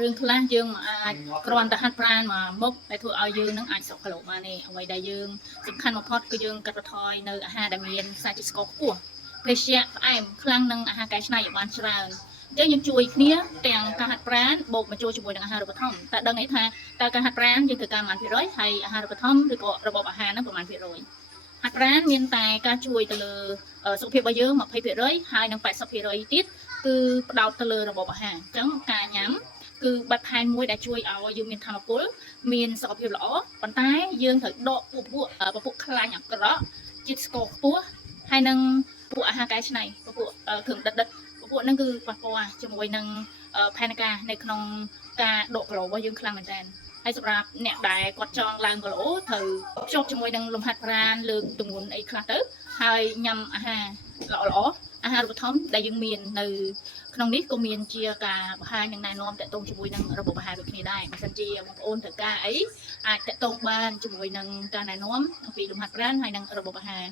រឿងខ្លះយើងមកអាចគ្រាន់តែហាត់ប្រាណមកមុខដែលធ្វើឲ្យយើងនឹងអាចសុខគីឡូបានទេអ្វីដែលយើងសំខាន់បំផុតគឺយើងកាត់បន្ថយនៅអាហារដែលមានសារជាតិស្ករខ្ពស់ភេសជ្ជៈផ្អែមខ្លាំងនិងអាហារកែច្នៃឲ្យបានច្រើនអញ្ចឹងយើងជួយគ្នាទាំងការហាត់ប្រាណបូកបញ្ចូលជាមួយនឹងអាហារូបត្ថម្ភតែដឹងអីថាតើការហាត់ប្រាណយើងត្រូវការប៉ុន្មានភាគរយហើយអាហារូបត្ថម្ភឬក៏របបអាហារហ្នឹងប្រហែលភាគរយហាត់ប្រាណមានតែការជួយទៅលើសុខភាពរបស់យើង20%ហើយនឹង80%ទៀតគឺផ្ដោតទៅលើរបបអាហារអញ្ចឹងការញ៉ាំគឺបាត់ផែនមួយដែលជួយឲ្យយើងមានធម៌ពលមានសុខភាពល្អប៉ុន្តែយើងត្រូវដកពួកខ្លាញ់អាក្រក់ជាតិស្ករខ្ពស់ហើយនឹងពួកអាហារកែច្នៃពួកគ្រឿងដិតពួកហ្នឹងគឺប៉ះពាល់ជាមួយនឹងផែនការនៅក្នុងការដកគីឡូរបស់យើងខ្លាំងមែនតើហើយសម្រាប់អ្នកដែលគាត់ចង់ឡើងគីឡូត្រូវភ្ជាប់ជាមួយនឹងលំហាត់ប្រាណលើកទម្ងន់អីខ្លះទៅហើយញ៉ាំអាហារល្អអាហារូបត្ថម្ភដែលយើងមាននៅក្នុងនេះក៏មានជាការបង្ហាញនិងណែនាំតាក់ទងជាមួយនឹងរបបអាហារដូចគ្នាដែរបើសិនជាបងប្អូនត្រូវការអីអាចតាក់ទងបានជាមួយនឹងការណែនាំអំពីលំហាត់ប្រាណហើយនិងរបបអាហារ